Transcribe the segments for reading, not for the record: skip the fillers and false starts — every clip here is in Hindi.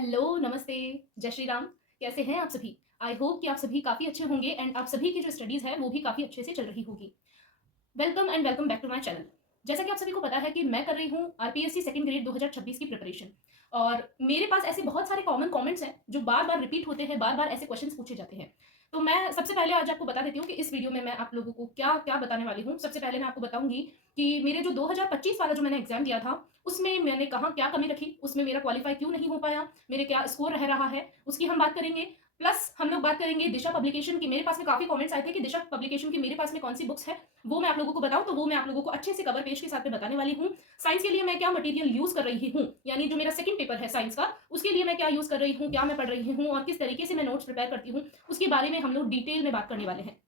हेलो, नमस्ते, जय श्री राम। कैसे हैं आप सभी? आई होप कि आप सभी काफ़ी अच्छे होंगे एंड आप सभी की जो स्टडीज़ है वो भी काफ़ी अच्छे से चल रही होगी। Welcome and welcome back to my channel. जैसा कि आप सभी को पता है कि मैं कर रही हूँ आरपीएससी सेकंड ग्रेड 2026 की प्रिपरेशन और मेरे पास ऐसे बहुत सारे कॉमन कमेंट्स हैं जो बार-बार रिपीट होते हैं, बार-बार ऐसे क्वेश्चंस पूछे जाते हैं। तो मैं सबसे पहले आज आपको बता देती हूँ कि इस वीडियो में मैं आप लोगों को क्या-क्या बताने वाली हूँ। सबसे पहले मैं आपको बताऊँगी कि मेरे जो 2025 वाला जो मैंने एग्ज़ाम दिया था, उसमें मैंने कहाँ क्या कमी रखी, उसमें मेरा क्वालीफाई क्यों नहीं हो पाया, मेरे क्या स्कोर रह रहा है, उसकी हम बात करेंगे। प्लस हम लोग बात करेंगे दिशा पब्लिकेशन की। मेरे पास में काफ़ी कमेंट्स आए थे कि दिशा पब्लिकेशन की मेरे पास में कौन-सी बुक्स है, वो मैं आप लोगों को बताऊँ, तो वो मैं आप लोगों को अच्छे से कवर पेज के साथ में बताने वाली हूँ। साइंस के लिए मैं क्या मटेरियल यूज़ कर रही हूँ, यानी जो मेरा सेकंड पेपर है साइंस का, उसके लिए मैं क्या यूज़ कर रही हूँ, क्या मैं पढ़ रही हूँ और किस तरीके से मैं नोट्स प्रिपेयर करती हूँ, उसके बारे में हम लोग डिटेल में बात करने वाले हैं।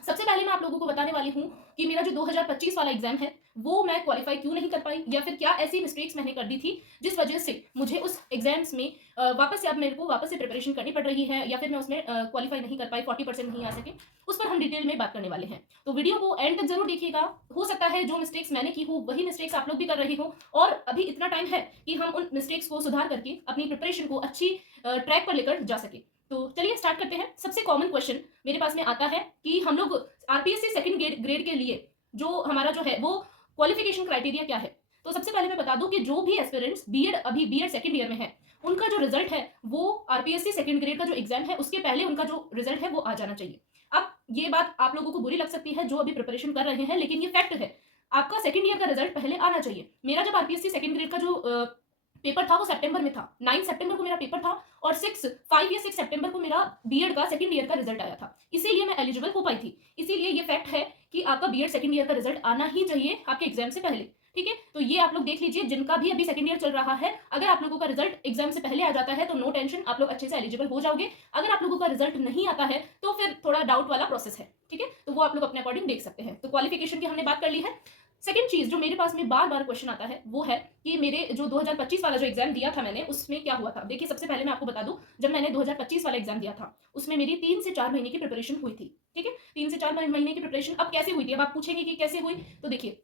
सबसे पहले मैं आप लोगों को बताने वाली हूँ कि मेरा जो 2025 वाला एग्जाम है वो मैं क्वालिफाई क्यों नहीं कर पाई या फिर क्या ऐसी मिस्टेक्स मैंने कर दी थी जिस वजह से मुझे उस एग्जाम्स में वापस से अब मेरे को वापस से प्रिपरेशन करनी पड़ रही है या फिर मैं उसमें क्वालिफाई नहीं कर पाई, 40% नहीं आ सके। उस पर हम डिटेल में बात करने वाले हैं, तो वीडियो को एंड तक जरूर देखिएगा। हो सकता है जो मिस्टेक्स मैंने की हो वही मिस्टेक्स आप लोग भी कर रहे हो और अभी इतना टाइम है कि हम उन मिस्टेक्स को सुधार करके अपनी प्रिपरेशन को अच्छी ट्रैक पर लेकर जा सके। तो चलिए स्टार्ट करते हैं। सबसे कॉमन क्वेश्चन मेरे पास में आता है कि हम लोग आरपीएससी सेकंड ग्रेड के लिए जो हमारा जो है वो क्वालिफिकेशन क्राइटेरिया क्या है। तो सबसे पहले मैं बता दूं कि जो भी एस्पिरेंट्स बीएड अभी बीएड सेकंड ईयर में है उनका जो रिजल्ट है वो आरपीएससी सेकंड ग्रेड का जो एग्जाम है उसके पहले उनका जो रिजल्ट है वो आ जाना चाहिए। अब ये बात आप लोगों को बुरी लग सकती है जो अभी प्रिपरेशन कर रहे हैं, लेकिन ये फैक्ट है। आपका सेकंड ईयर का रिजल्ट पहले आना चाहिए। मेरा जब आरपीएससी सेकंड ग्रेड का जो पेपर था वो सितंबर में था, 9 सितंबर को मेरा पेपर था और 5 या 6 सितंबर को मेरा बीएड का सेकंड ईयर का रिजल्ट आया था, इसीलिए मैं एलिजिबल हो पाई थी। इसीलिए ये फैक्ट है कि आपका बीएड सेकंड ईयर का रिजल्ट आना ही चाहिए आपके एग्जाम से पहले। ठीक है, तो ये आप लोग देख लीजिए, जिनका भी अभी सेकंड ईयर चल रहा है, अगर आप लोगों का रिजल्ट एग्जाम से पहले आ जाता है तो नो टेंशन, आप लोग अच्छे से एलिजिबल हो जाओगे। अगर आप लोगों का रिजल्ट नहीं आता है तो फिर थोड़ा डाउट वाला प्रोसेस है। ठीक है, तो वो आप लोग अपने अकॉर्डिंग देख सकते हैं। तो क्वालिफिकेशन की हमने बात कर ली है। सेकंड चीज जो मेरे पास में बार बार क्वेश्चन आता है वो है कि मेरे जो 2025 वाला जो एग्जाम दिया था मैंने, उसमें क्या हुआ था। देखिए, सबसे पहले मैं आपको बता दूं, जब मैंने 2025 वाला एग्जाम दिया था उसमें मेरी 3 से 4 महीने की प्रिपरेशन हुई थी। ठीक है, 3 से 4 महीने की प्रिपरेशन अब कैसे हुई थी, अब आप पूछेंगे कि कैसे हुई। तो देखिए,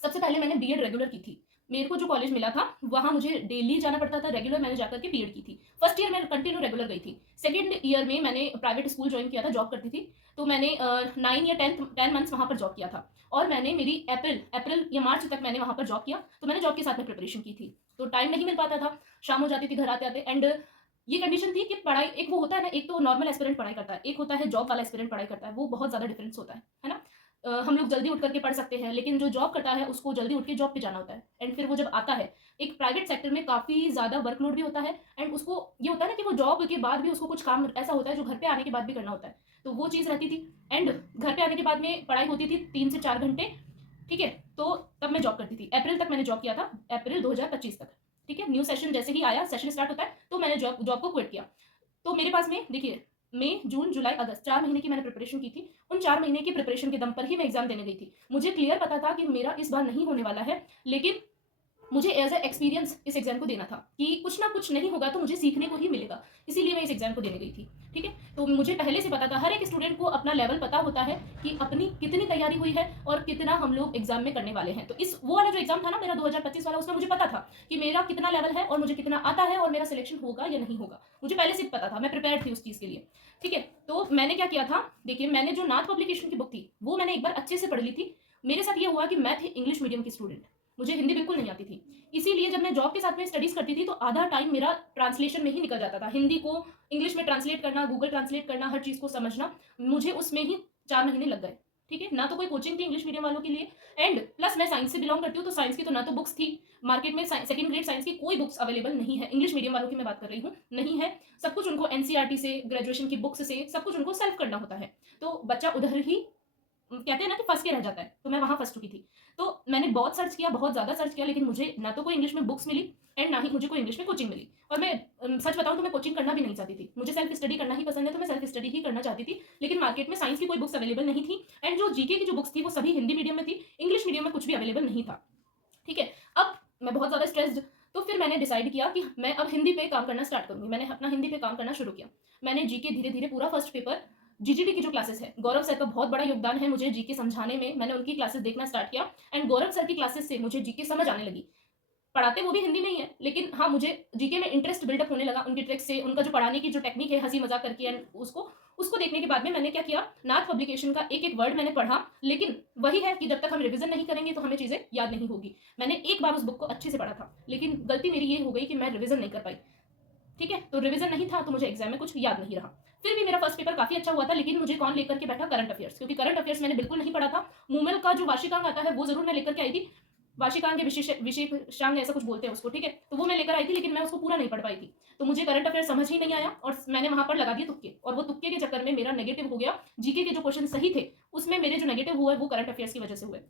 सबसे पहले मैंने बीएड रेगुलर की थी। मेरे को जो कॉलेज मिला था वहां मुझे डेली जाना पड़ता था, रेगुलर मैंने जाकर के बीएड की थी। फर्स्ट ईयर में कंटिन्यू रेगुलर गई थी। सेकंड ईयर में मैंने प्राइवेट स्कूल ज्वाइन किया था, जॉब करती थी, तो मैंने 9 या 10 मंथ्स वहां पर जॉब किया था। और मैंने मेरी अप्रैल या मार्च तक मैंने वहां पर जॉब किया, तो मैंने जॉब के साथ में प्रिपरेशन की थी। तो टाइम नहीं मिल पाता था, शाम हो जाती थी घर आते आते। एंड ये कंडीशन थी कि पढ़ाई, एक वो होता है ना, एक तो नॉर्मल एस्पिरेंट पढ़ाई करता है, एक होता है जॉब वाला एस्पिरेंट पढ़ाई करता है, वो बहुत ज्यादा डिफरेंस होता है ना। हम लोग जल्दी उठ करके पढ़ सकते हैं, लेकिन जो जॉब करता है उसको जल्दी उठ के जॉब पे जाना होता है। एंड फिर वो जब आता है, एक प्राइवेट सेक्टर में काफ़ी ज़्यादा वर्कलोड भी होता है। एंड उसको ये होता है ना कि वो जॉब के बाद भी उसको कुछ काम ऐसा होता है जो घर पे आने के बाद भी करना होता है, तो वो चीज़ रहती थी। एंड घर पे आने के बाद में पढ़ाई होती थी 3 से 4 घंटे। ठीक है, तो तब मैं जॉब करती थी। अप्रैल तक मैंने जॉब किया था, अप्रैल 2025 तक। ठीक है, न्यू सेशन जैसे ही आया, सेशन स्टार्ट होता है, तो मैंने जॉब जॉब को क्विट किया। तो मेरे पास में देखिए, मई, जून, जुलाई, अगस्त 4 महीने की मैंने प्रिपरेशन की थी। उन 4 महीने की प्रिपरेशन के दम पर ही मैं एग्जाम देने गई थी। मुझे क्लियर पता था कि मेरा इस बार नहीं होने वाला है, लेकिन मुझे एज ए एक्सपीरियंस इस एग्जाम को देना था कि कुछ ना कुछ नहीं होगा तो मुझे सीखने को ही मिलेगा। इसीलिए मैं इस एग्जाम को देने गई थी। ठीक है, तो मुझे पहले से पता था, हर एक स्टूडेंट को अपना लेवल पता होता है कि अपनी कितनी तैयारी हुई है और कितना हम लोग एग्जाम में करने वाले हैं। तो इस वो वाला जो एग्जाम था ना मेरा 2025 वाला, उसमें मुझे पता था कि मेरा कितना लेवल है और मुझे कितना आता है और मेरा सिलेक्शन होगा या नहीं होगा। मुझे पहले से पता था, मैं प्रिपेयर थी उस चीज़ के लिए। ठीक है, तो मैंने क्या किया था, देखिए, मैंने जो नाथ पब्लिकेशन की बुक थी वो मैंने एक बार अच्छे से पढ़ ली थी। मेरे साथ ये हुआ कि मैं थी इंग्लिश मीडियम की स्टूडेंट, मुझे हिंदी बिल्कुल नहीं आती थी। इसीलिए जब मैं जॉब के साथ में स्टडीज करती थी तो आधा टाइम मेरा ट्रांसलेशन में ही निकल जाता था। हिंदी को इंग्लिश में ट्रांसलेट करना, गूगल ट्रांसलेट करना, हर चीज़ को समझना, मुझे उसमें ही 4 महीने लग गए। ठीक है, ना तो कोई कोचिंग थी इंग्लिश मीडियम वालों के लिए। एंड प्लस मैं साइंस से बिलोंग करती हूँ, तो साइंस की तो ना तो बुक्स थी मार्केट में, सेकंड ग्रेड साइंस की कोई बुक्स अवेलेबल नहीं है। इंग्लिश मीडियम वालों की मैं बात कर रही हूँ, नहीं है। सब कुछ उनको एनसीईआरटी से, ग्रेजुएशन की बुक्स से, सब कुछ उनको सेल्फ करना होता है। तो बच्चा उधर ही कहते हैं ना कि फंस के रह जाता है, तो मैं वहां फंस चुकी थी। तो मैंने बहुत सर्च किया, बहुत ज़्यादा सर्च किया, लेकिन मुझे ना तो कोई इंग्लिश में बुक्स मिली एंड ना ही मुझे कोई इंग्लिश में कोचिंग मिली। और मैं सच बताऊं तो मैं कोचिंग करना भी नहीं चाहती थी, मुझे सेल्फ स्टडी करना ही पसंद है, तो मैं सेल्फ स्टडी ही करना चाहती थी। लेकिन मार्केट में साइंस की कोई बुक्स अवेलेबल नहीं थी एंड जो जीके की जो बुक्स थी वो सभी हिंदी मीडियम में थी, इंग्लिश मीडियम में कुछ भी अवेलेबल नहीं था। ठीक है, अब मैं बहुत ज़्यादा स्ट्रेस्ड, तो फिर मैंने डिसाइड किया कि मैं अब हिंदी पे काम करना स्टार्ट करूंगी। मैंने अपना हिंदी पे काम करना शुरू किया। मैंने जीके धीरे धीरे पूरा फर्स्ट पेपर, जीजीटी की जो क्लासेस है, गौरव सर का बहुत बड़ा योगदान है मुझे जीके समझाने में। मैंने उनकी क्लासेस देखना स्टार्ट किया एंड गौरव सर की क्लासेस से मुझे जीके समझ आने लगी। पढ़ाते वो भी हिंदी में ही है, लेकिन हाँ, मुझे जीके में इंटरेस्ट बिल्डअप होने लगा उनकी ट्रिक्स से, उनका जो पढ़ाने की जो टेक्निक है हँसी मज़ाक करके, एंड उसको देखने के बाद में मैंने क्या किया, नाथ पब्लिकेशन का एक-एक वर्ड मैंने पढ़ा, लेकिन वही है कि जब तक हम रिवीजन नहीं करेंगे तो हमें चीज़ें याद नहीं होगी। मैंने एक बार उस बुक को अच्छे से पढ़ा था, लेकिन गलती मेरी ये हो गई कि मैं रिवीजन नहीं कर पाई। ठीक है, तो रिवीजन नहीं था तो मुझे एग्जाम में कुछ याद नहीं रहा। फिर भी मेरा फर्स्ट पेपर काफ़ी अच्छा हुआ था, लेकिन मुझे कौन लेकर के बैठा, करंट अफेयर्स, क्योंकि करंट अफेयर्स मैंने बिल्कुल नहीं पढ़ा था। मूमल का जो वार्षिकांक आता है वो ज़रूर मैं लेकर के आई थी, वार्षिकांक या विशेषांक ऐसा कुछ बोलते हैं उसको, ठीक है? तो वो मैं लेकर आई थी, लेकिन मैं उसको पूरा नहीं पढ़ पाई थी। तो मुझे करंट अफेयर समझ ही नहीं आया और मैंने वहाँ पर लगा दिए तुक्के, और वो तुक्के के चक्कर में मेरा नेगेटिव हो गया। जीके के जो क्वेश्चन सही थे, उसमें मेरे जो नेगेटिव हुए वो करंट अफेयर्स की वजह से हुए।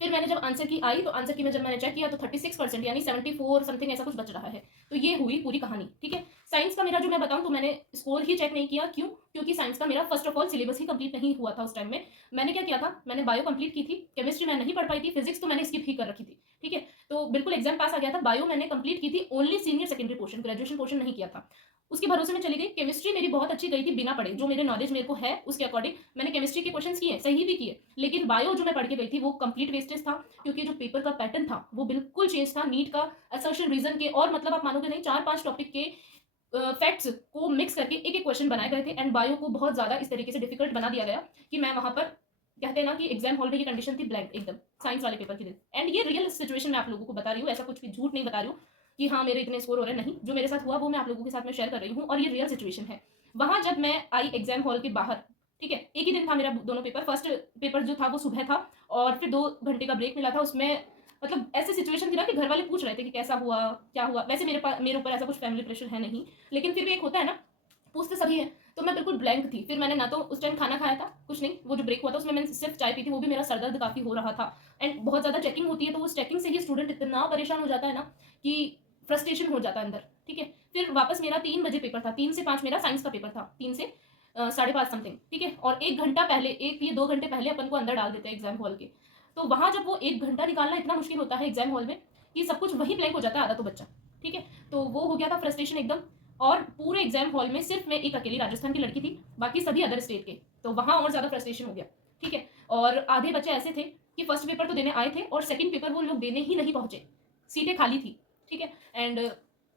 फिर मैंने जब आंसर की आई तो आंसर की में जब मैंने चेक किया तो 36% यानी 74 समथिंग ऐसा कुछ बच रहा है। तो ये हुई पूरी कहानी, ठीक है। साइंस का मेरा जो मैं बताऊं तो मैंने स्कोर ही चेक नहीं किया, क्यों? क्योंकि साइंस का मेरा first of all syllabus he complete नहीं हुआ था उस टाइम में। मैंने क्या किया था, मैंने बायो कंप्लीट की थी, केमिस्ट्री मैं नहीं पढ़ पाई थी, फिजिक्स तो मैंने स्किप ही कर रखी थी, ठीक है। तो बिल्कुल एग्जाम पास आ गया था। बायो मैंने कंप्लीट की थी, only senior secondary portion, graduation portion नहीं किया था। उसके भरोसे में चली गई। केमिस्ट्री मेरी बहुत अच्छी गई थी बिना पढ़े, जो मेरे नॉलेज मेरे को है उसके अकॉर्डिंग मैंने केमिस्ट्री के क्वेश्चंस किए, सही भी किए। लेकिन बायो जो मैं पढ़ के गई थी वो कंप्लीट वेस्टेज था, क्योंकि जो पेपर का पैटर्न था वो बिल्कुल चेंज था नीट का असर्शन रीजन के, और मतलब आप मानोगे नहीं, 4-5 टॉपिक के फैक्ट्स को मिक्स करके एक एक क्वेश्चन बनाए गए थे, एंड बायो को बहुत ज्यादा इस तरीके से डिफिकल्ट बना दिया गया कि मैं वहां पर, कहते हैं ना कि एग्जाम हॉल में की कंडीशन थी ब्लैंक एकदम, साइंस वाले पेपर के दिन। एंड ये रियल सिचुएशन मैं आप लोगों को बता रही हूँ, ऐसा कुछ भी झूठ नहीं बता रही हूँ कि हाँ मेरे इतने स्कोर हो रहे हैं, नहीं, जो मेरे साथ हुआ वो मैं आप लोगों के साथ में शेयर कर रही हूँ, और ये रियल सिचुएशन है। वहां जब मैं आई एग्जाम हॉल के बाहर, ठीक है, एक ही दिन था मेरा दोनों पेपर, फर्स्ट पेपर जो था वो सुबह था, और फिर 2 घंटे का ब्रेक मिला था उसमें। मतलब ऐसी सिचुएशन थी ना कि घर वाले पूछ रहे थे कि कैसा हुआ, क्या हुआ। वैसे मेरे ऊपर ऐसा कुछ फैमिली प्रेशर है नहीं, लेकिन फिर भी एक होता है ना, पूछते सभी हैं। तो मैं बिल्कुल ब्लैंक थी। फिर मैंने ना तो उस टाइम खाना खाया था, कुछ नहीं, वो जो ब्रेक हुआ था उसमें मैंने सिर्फ चाय पी थी, वो भी मेरा सर दर्द काफ़ी हो रहा था। एंड बहुत ज़्यादा चेकिंग होती है, तो उस चेकिंग से ही स्टूडेंट इतना परेशान हो जाता है ना कि फ्रस्ट्रेशन हो जाता है अंदर, ठीक है। फिर वापस मेरा 3 बजे पेपर था, 3 से 5 मेरा साइंस का पेपर था, 3 से 5:30 समथिंग, ठीक है। और 1 घंटा पहले, 1 या 2 घंटे पहले अपन को अंदर डाल देते हैं एग्जाम हॉल के। तो वहाँ जब वो 1 घंटा निकालना इतना मुश्किल होता है एग्जाम हॉल में कि सब कुछ वही ब्लैंक हो जाता है आधा तो बच्चा, ठीक है। तो वो हो गया था फ्रस्ट्रेशन एकदम। और पूरे एग्जाम हॉल में सिर्फ मैं एक अकेली राजस्थान की लड़की थी, बाकी सभी अदर स्टेट के, तो वहाँ और ज़्यादा फ्रस्ट्रेशन हो गया, ठीक है। और आधे बच्चे ऐसे थे कि फर्स्ट पेपर तो देने आए थे और सेकंड पेपर वो लोग देने ही नहीं पहुंचे, सीटें खाली थी, ठीक है। एंड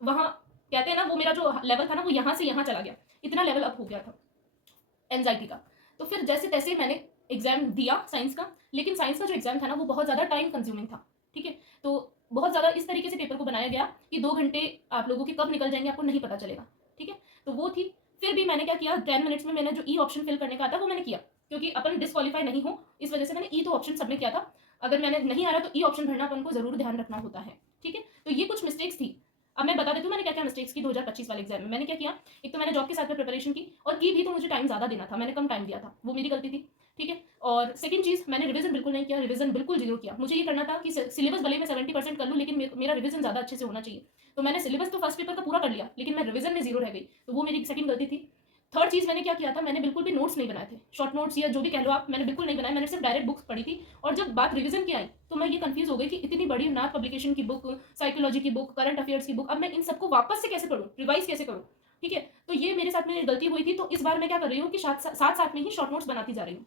वहाँ कहते हैं ना, वो मेरा जो लेवल था ना वो यहाँ से यहाँ चला गया, इतना लेवल अप हो गया था एनजाइटी का। तो फिर जैसे तैसे मैंने एग्जाम दिया साइंस का, लेकिन साइंस का जो एग्जाम था ना वो बहुत ज़्यादा टाइम कंज्यूमिंग था, ठीक है। तो बहुत ज़्यादा इस तरीके से पेपर को बनाया गया कि 2 घंटे आप लोगों के कब निकल जाएंगे आपको नहीं पता चलेगा, ठीक है। तो वो थी। फिर भी मैंने क्या किया, 10 मिनट्स में मैंने जो ई ऑप्शन फिल करने का आता वो मैंने किया, क्योंकि अपन डिस्क्वालीफाई नहीं हो, इस वजह से मैंने ई तो ऑप्शन सबमिट किया था। अगर मैंने नहीं आ रहा तो ई ऑप्शन भरना अपन को जरूर ध्यान रखना होता है, ठीक है। तो ये कुछ मिस्टेक्स थी। अब मैं बता देती हूँ मैंने क्या क्या मिस्टेक्स की 2025 वाले एग्जाम में। मैंने क्या किया, एक तो मैंने जॉब के साथ में प्रिपरेशन की, और की भी तो मुझे टाइम ज़्यादा देना था, मैंने कम टाइम दिया था, वो मेरी गलती थी, ठीक है। और सेकंड चीज़, मैंने रिवीजन बिल्कुल नहीं किया, रिवीजन बिल्कुल जीरो किया। मुझे ये करना था कि सिलेबस भले मैं 70% कर लूँ, लेकिन मेरा रिवीजन ज़्यादा अच्छे से होना चाहिए। तो मैंने सिलेबस तो फर्स्ट पेपर का पूरा कर लिया, लेकिन मैं रिवीजन में जीरो रह गई, तो वो मेरी सेकंड गलती थी। थर्ड चीज़ मैंने क्या किया था, मैंने बिल्कुल भी नोट्स नहीं बनाए थे, शॉर्ट नोट्स या जो भी कह लो आप, मैंने बिल्कुल नहीं बनाए, मैंने सिर्फ डायरेक्ट बुक्स पढ़ी थी। और जब बात रिवीजन की आई तो मैं ये कंफ्यूज हो गई कि इतनी बड़ी नाथ पब्लिकेशन की बुक, साइकोलॉजी की बुक, करंट अफेयर्स की बुक, अब मैं इन सबको वापस से कैसे पढ़ूँ, रिवाइज कैसे करूँ, ठीक है। तो ये मेरे साथ में गलती हुई थी। तो इस बार मैं क्या कर रही हूँ कि साथ साथ में ही शॉर्ट नोट्स बनाती जा रही हूँ।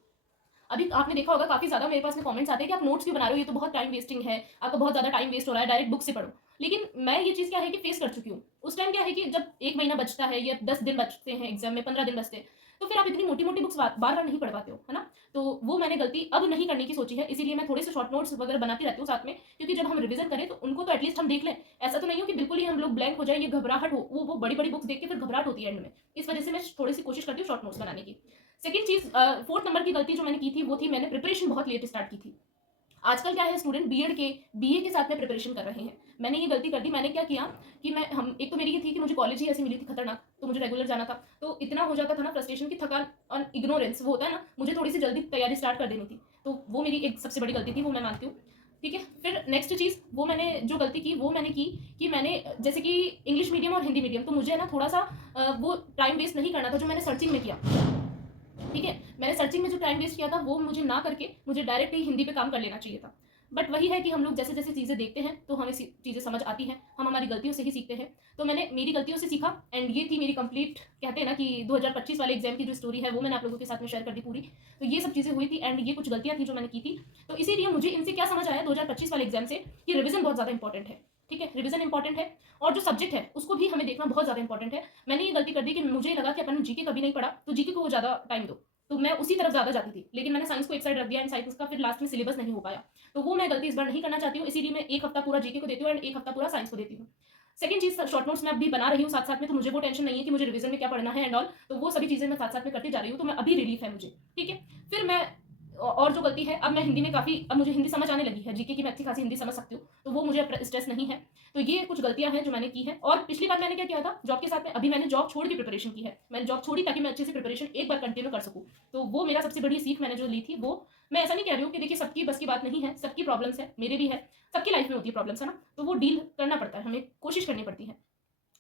अभी आपने देखा होगा काफ़ी ज़्यादा मेरे पास में कमेंट्स आते हैं कि आप नोट्स क्यों बना रहे हो, ये तो बहुत टाइम वेस्टिंग है, आपका बहुत ज़्यादा टाइम वेस्ट हो रहा है, डायरेक्ट बुक से पढ़ो। लेकिन मैं ये चीज़ क्या है कि फेस कर चुकी हूँ। उस टाइम क्या है कि जब 1 महीना बचता है या 10 दिन बचते हैं एग्जाम में, 15 दिन बचते हैं, तो फिर आप इतनी मोटी मोटी बुक्स बार बार नहीं पढ़ पाते हो, है ना। तो वो मैंने गलती अब नहीं करने की सोची है, इसीलिए मैं थोड़े से शॉर्ट नोट्स वगैरह बनाती रहती हूँ साथ में, क्योंकि जब हम रिवीजन करें तो उनको तो एटलीस्ट हम देख लें। ऐसा तो नहीं हो कि बिल्कुल ही हम लोग ब्लैंक हो जाए, ये घबराहट हो, वो बड़ी बड़ी बुक्स देख के फिर घबराहट होती है एंड में। इस वजह से मैं थोड़ी सी कोशिश करती हूँ शॉर्ट नोट्स बनाने की। सेकंड चीज़, फोर्थ नंबर की गलती जो मैंने की थी वो थी, मैंने प्रिपरेशन बहुत लेट स्टार्ट की थी। आजकल क्या है, स्टूडेंट बीए के साथ में प्रिपरेशन कर रहे हैं। मैंने ये गलती कर दी। मैंने क्या किया कि एक तो मेरी ये थी कि मुझे कॉलेज ही ऐसी मिली थी खतरनाक, तो मुझे रेगुलर जाना था, तो इतना हो जाता था ना फ्रस्ट्रेशन की, थकान और इग्नोरेंस वो होता है ना, मुझे थोड़ी सी जल्दी तैयारी स्टार्ट कर देनी थी। तो वो मेरी एक सबसे बड़ी गलती थी, वो मैं मानती हूँ, ठीक है। फिर नेक्स्ट चीज़ वो मैंने जो गलती की वो मैंने की कि मैंने जैसे कि इंग्लिश मीडियम और हिंदी मीडियम, तो मुझे ना थोड़ा सा वो टाइम वेस्ट नहीं करना था जो मैंने सर्चिंग में किया, ठीक है। मैंने सर्चिंग में जो टाइम वेस्ट किया था वो मुझे ना करके मुझे डायरेक्ट ही हिंदी पे काम कर लेना चाहिए था। बट वही है कि हम लोग जैसे जैसे चीज़ें देखते हैं तो हमें चीज़ें समझ आती हैं, हम हमारी गलतियों से ही सीखते हैं। तो मैंने मेरी गलतियों से सीखा, एंड ये थी मेरी कंप्लीट, कहते हैं ना कि 2025 वाले एग्जाम की जो स्टोरी है वो मैंने आप लोगों के साथ में शेयर कर दी पूरी। तो ये सब चीज़ें हुई थी, एंड ये कुछ गलतियाँ थी जो मैंने की थी। तो इसीलिए मुझे इनसे क्या समझ आया 2025 वाले एग्जाम से कि रिविजन बहुत ज़्यादा इंपॉर्टेंट है। ठीक है, रिवीजन इंपॉर्टेंट है और जो सब्जेक्ट है उसको भी हमें देखना बहुत ज़्यादा इंपॉर्टेंट है। मैंने ये गलती कर दी कि मुझे लगा कि अपन जीके कभी नहीं पढ़ा तो जीके को वो ज़्यादा टाइम दो, तो मैं उसी तरफ ज़्यादा जाती थी, लेकिन मैंने साइंस को एक साइड रख दिया एंड साइंस का फिर लास्ट में सिलेबस नहीं हो पाया। तो वो मैं गलती इस बार नहीं करना चाहती हूँ, इसीलिए मैं एक हफ्ता पूरा जीके को देती हूँ एंड एक हफ्ता पूरा साइंस को देती हूँ। सेकंड चीज़, शॉर्ट नोट्स मैं अभी बना रही हूँ साथ साथ में, तो मुझे वो टेंशन नहीं है कि मुझे रिवीजन में क्या पढ़ना है एंड ऑल, तो वो सभी चीज़ें मैं साथ साथ में करती जा रही हूँ, तो मैं अभी रिलीफ है मुझे। ठीक है, फिर मैं और जो गलती है, अब मैं हिंदी में काफ़ी, अब मुझे हिंदी समझ आने लगी है, जीके की मैं अच्छी खासी हिंदी समझ सकती हूँ, तो वो मुझे स्ट्रेस नहीं है। तो ये कुछ गलतियां हैं जो मैंने की है। और पिछली बार मैंने क्या किया था जॉब के साथ में, अभी मैंने जॉब छोड़ के प्रिपरेशन की है, मैंने जॉब छोड़ी ताकि मैं अच्छे से प्रिपरेशन एक बार कंटिन्यू कर सकूँ। तो वो मेरा सबसे बड़ी सीख मैंने जो ली थी, वो मैं ऐसा नहीं कह रही हूँ कि देखिए सबकी बस की बात नहीं है, सबकी प्रॉब्लम्स है, मेरे भी है, सबकी लाइफ में होती है प्रॉब्लम्स, है ना, तो वो डील करना पड़ता है, हमें कोशिश करनी पड़ती है।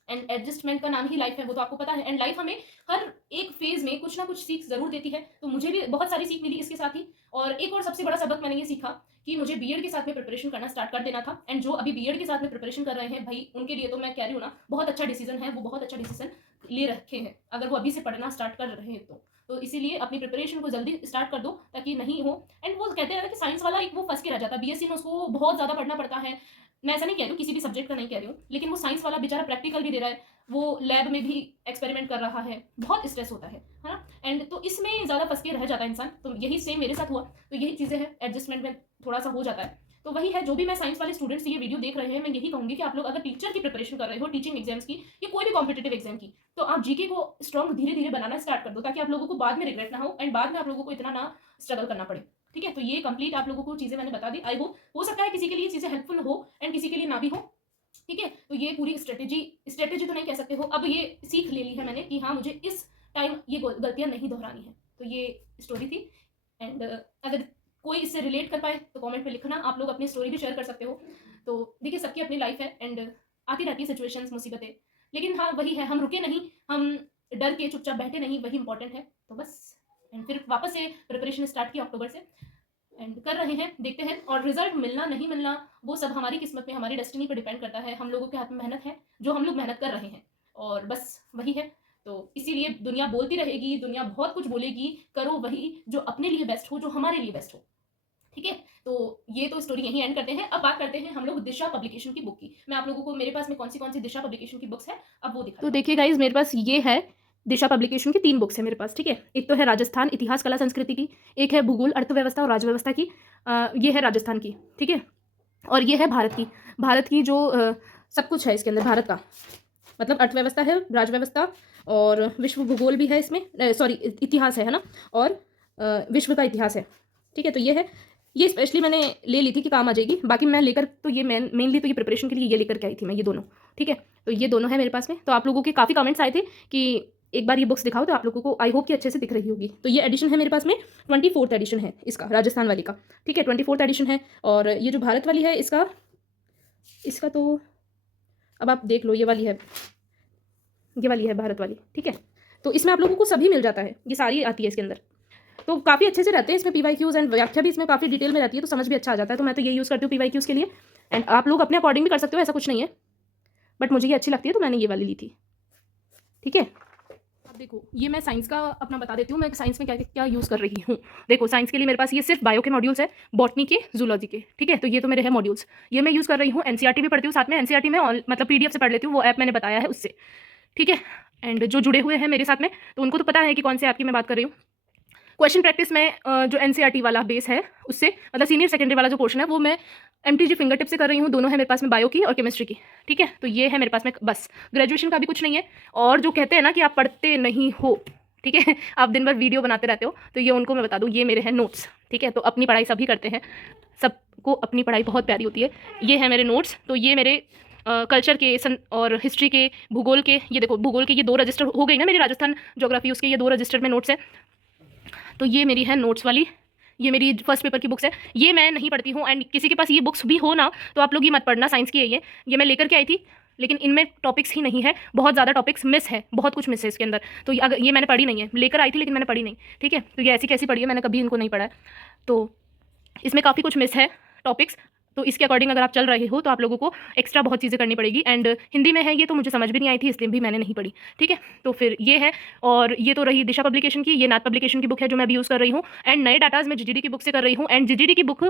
एंड एडजस्टमेंट का नाम ही लाइफ है, वो तो आपको पता है। एंड लाइफ हमें हर एक फेज में कुछ ना कुछ सीख जरूर देती है, तो मुझे भी बहुत सारी सीख मिली इसके साथ ही। और एक और सबसे बड़ा सबक मैंने ये सीखा कि मुझे बीएड के साथ में प्रिपरेशन करना स्टार्ट कर देना था। एंड जो अभी बीएड के साथ में प्रिपरेशन कर रहे हैं भाई, उनके लिए तो मैं कह रही हूँ ना, बहुत अच्छा डिसीजन है, वो बहुत अच्छा डिसीजन ले रखे हैं अगर वो अभी से पढ़ना स्टार्ट कर रहे हैं तो इसीलिए अपनी प्रिपरेशन को जल्दी स्टार्ट कर दो ताकि नहीं हो। एंड वो कहते हैं ना कि साइंस वाला एक वो फंस के रह जाता है, बीएससी में उसको बहुत ज़्यादा पढ़ना पड़ता है। मैं ऐसा नहीं कह रही हूँ, किसी भी सब्जेक्ट का नहीं कह रही हूँ, लेकिन वो साइंस वाला बेचारा प्रैक्टिकल भी दे रहा है, वो लैब में भी एक्सपेरिमेंट कर रहा है, बहुत स्ट्रेस होता है ना। एंड तो इसमें ज़्यादा फंस के रह जाता है इंसान, तो यही सेम मेरे साथ हुआ। तो यही चीज़ें हैं, एडजस्टमेंट में थोड़ा सा हो जाता है। तो वही है, जो भी मैं साइंस वाले स्टूडेंट्स ये वीडियो देख रहे हैं, मैं यही कहूँगी कि आप लोग अगर टीचर की प्रिपरेशन कर रहे हो, टीचिंग एग्जाम्स की या कोई भी कॉम्पिटेटिव एग्जाम की, तो आप जीके को स्ट्रॉन्ग धीरे धीरे बनाना स्टार्ट कर दो ताकि आप लोगों को बाद में रिग्रेट ना हो एंड बाद में आप लोगों को इतना ना स्ट्रगल करना पड़े। ठीक है, तो ये कंप्लीट आप लोगों को चीज़ें मैंने बता दी। आई होप हो सकता है किसी के लिए चीज़ें हेल्पफुल हो एंड किसी के लिए ना भी हो। ठीक है, तो ये पूरी स्ट्रेटेजी तो नहीं कह सकते हो, अब ये सीख ले ली है मैंने कि हाँ मुझे इस टाइम ये गलतियां नहीं दोहरानी है। तो ये स्टोरी थी। एंड अगर कोई इससे रिलेट कर पाए तो कमेंट में लिखना, आप लोग अपनी स्टोरी भी शेयर कर सकते हो। तो देखिए सबकी अपनी लाइफ है एंड आती रहती है सिचुएशंस, मुसीबतें, लेकिन हाँ वही है, हम रुके नहीं, हम डर के चुपचाप बैठे नहीं, वही इंपॉर्टेंट है। तो बस, एंड फिर वापस से प्रिपरेशन स्टार्ट की अक्टूबर से एंड कर रहे हैं, देखते हैं। और रिजल्ट मिलना नहीं मिलना वो सब हमारी किस्मत में, हमारी डेस्टिनी पर डिपेंड करता है, हम लोगों के हाथ में मेहनत है, जो हम लोग मेहनत कर रहे हैं, और बस वही है। तो इसीलिए दुनिया बोलती रहेगी, दुनिया बहुत कुछ बोलेगी, करो वही जो अपने लिए बेस्ट हो, जो हमारे लिए बेस्ट हो। ठीक है, तो ये तो स्टोरी यहीं एंड करते हैं। अब बात करते हैं हम लोग दिशा पब्लिकेशन की बुक की। मैं आप लोगों को, मेरे पास में कौन सी दिशा पब्लिकेशन की बुक्स है अब वो दिखा। तो देखिए गाइज, मेरे पास ये है दिशा पब्लिकेशन की 3 बुक्स है मेरे पास। ठीक है, एक तो है राजस्थान इतिहास कला संस्कृति की, एक है भूगोल अर्थव्यवस्था और राजव्यवस्था की, ये है राजस्थान की। ठीक है, और ये है भारत की जो सब कुछ है इसके अंदर, भारत का मतलब अर्थव्यवस्था है, राजव्यवस्था और विश्व भूगोल भी है इसमें, सॉरी इतिहास है ना, और विश्व का इतिहास है। ठीक है, तो ये है, ये स्पेशली मैंने ले ली थी कि काम आ जाएगी। बाकी मैं लेकर तो ये मेनली तो ये प्रिपरेशन के लिए ये लेकर के आई थी मैं, ये दोनों। ठीक है, तो ये दोनों है मेरे पास में। तो आप लोगों के काफ़ी कमेंट्स आए थे कि एक बार ये बुक्स दिखाओ, तो आप लोगों को आई होप कि अच्छे से दिख रही होगी। तो ये एडिशन है मेरे पास में, 24th एडिशन है इसका, राजस्थान वाली का। ठीक है, 24th एडिशन है। और ये जो भारत वाली है इसका तो अब आप देख लो, ये वाली है भारत वाली। ठीक है, तो इसमें आप लोगों को सभी मिल जाता है, ये सारी आती है इसके अंदर। तो काफ़ी अच्छे से रहते हैं इसमें, PYQs एंड व्याख्या भी इसमें काफ़ी डिटेल में रहती है, तो समझ भी अच्छा आ जाता है। तो मैं तो ये यूज़ करती हूँ PYQs के लिए, एंड आप लोग अपने अकॉर्डिंग भी कर सकते हो, ऐसा कुछ नहीं है, बट मुझे ये अच्छी लगती है तो मैंने ये वाली ली थी। ठीक है, अब देखो ये मैं साइंस का अपना बता देती हूँ, मैं साइंस में क्या क्या यूज़ कर रही हूँ। देखो साइंस के लिए मेरे पास ये सिर्फ बायो के मॉड्यूल्स है, बॉटनी के, जूलॉजी के। ठीक है, तो ये तो मेरे हैं मॉड्यूल्स, ये मैं यूज़ कर रही हूँ। NCERT भी पढ़ती हूँ साथ में, NCERT में मतलब PDF से पढ़ लेती हूँ, वो ऐप मैंने बताया है उससे। ठीक है, एंड जो जुड़े हुए हैं मेरे साथ में तो उनको तो पता है कि कौन से ऐप की मैं बात कर रही हूँ। क्वेश्चन प्रैक्टिस में जो NCERT वाला बेस है उससे, मतलब सीनियर सेकेंडरी वाला जो पोर्शन है वो मैं MTG फिंगर टिप से कर रही हूँ। दोनों है मेरे पास में, बायो की और केमिस्ट्री की। ठीक है, तो ये है मेरे पास में, बस ग्रेजुएशन का भी कुछ नहीं है। और जो कहते हैं ना कि आप पढ़ते नहीं हो, ठीक है, आप दिन भर वीडियो बनाते रहते हो, तो ये उनको मैं बता दूँ, ये मेरे हैं नोट्स। ठीक है, तो अपनी पढ़ाई सभी करते हैं, सबको अपनी पढ़ाई बहुत प्यारी होती है। ये है मेरे नोट्स, तो ये मेरे कल्चर के और हिस्ट्री के, भूगोल के, ये देखो भूगोल के ये 2 रजिस्टर हो गई ना मेरी, राजस्थान ज्योग्राफी, उसके ये 2 रजिस्टर में नोट्स है। तो ये मेरी है नोट्स वाली, ये मेरी फर्स्ट पेपर की बुक्स है, ये मैं नहीं पढ़ती हूँ। एंड किसी के पास ये बुक्स भी हो ना तो आप लोग ये मत पढ़ना, साइंस की है ये मैं लेकर के आई थी, लेकिन इनमें टॉपिक्स ही नहीं है, बहुत ज़्यादा टॉपिक्स मिस है, बहुत कुछ मिस है इसके अंदर। तो अगर ये मैंने पढ़ी नहीं है, लेकर आई थी लेकिन मैंने पढ़ी नहीं। ठीक है, तो ये ऐसी कैसी पढ़ी है, मैंने कभी इनको नहीं पढ़ा है, तो इसमें काफ़ी कुछ मिस है टॉपिक्स। तो इसके अकॉर्डिंग अगर आप चल रहे हो तो आप लोगों को एक्स्ट्रा बहुत चीज़ें करनी पड़ेगी। एंड हिंदी में है ये, तो मुझे समझ भी नहीं आई थी, इसलिए भी मैंने नहीं पढ़ी। ठीक है, तो फिर ये है। और ये तो रही दिशा पब्लिकेशन की, ये नाथ पब्लिकेशन की बुक है जो मैं अभी यूज़ कर रही हूँ। एंड नए डाटाज में GGD की बुक से कर रही हूँ। एंड GGD की बुक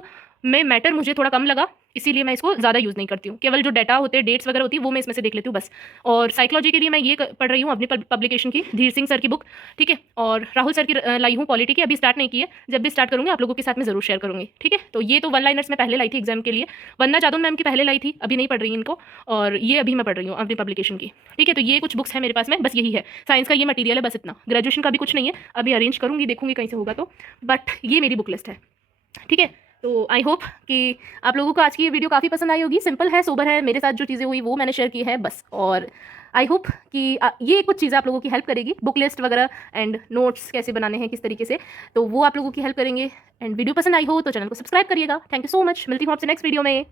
में मैटर मुझे थोड़ा कम लगा, इसीलिए मैं इसको ज़्यादा यूज़ नहीं करती हूँ। केवल जो डाटा होते हैं, डेट्स वगैरह होती है, वो मैं इसमें से देख लेती हूँ बस। और साइकोलॉजी के लिए मैं ये पढ़ रही हूँ अपनी पब्लिकेशन की, धीर सिंह सर की बुक, ठीक है। और राहुल सर की लाई हूँ पॉलिटी की, अभी स्टार्ट नहीं की है, जब भी स्टार्ट करूँगी आप लोगों के साथ में ज़रूर शेयर करूँगी, ठीक है। तो ये तो वन लाइनर्स मैं पहले लाई थी एग्जाम के लिए, वंदना जादव मैम की पहले लाई थी, अभी नहीं पढ़ रही इनको, और ये अभी मैं पढ़ रही हूँ अपनी पब्लिकेशन की, ठीक है। तो ये कुछ बुक्स है मेरे पास में, बस यही है, साइंस का ये मटीरियल है, बस इतना। ग्रेजुएशन का भी कुछ नहीं है, अभी अरेंज करूँगी, देखूँगी कहीं से होगा तो, बट ये मेरी बुक लिस्ट है, ठीक है। तो आई होप कि आप लोगों को आज की ये वीडियो काफ़ी पसंद आई होगी। सिंपल है, सोबर है, मेरे साथ जो चीज़ें हुई वो मैंने शेयर की है बस। और आई होप कि ये कुछ चीज़ें आप लोगों की हेल्प करेगी, बुक लिस्ट वगैरह एंड नोट्स कैसे बनाने हैं किस तरीके से, तो वो आप लोगों की हेल्प करेंगे। एंड वीडियो पसंद आई हो तो चैनल को सब्सक्राइब करिएगा। थैंक यू सो मच, मिलती हूँ आपसे नेक्स्ट वीडियो में।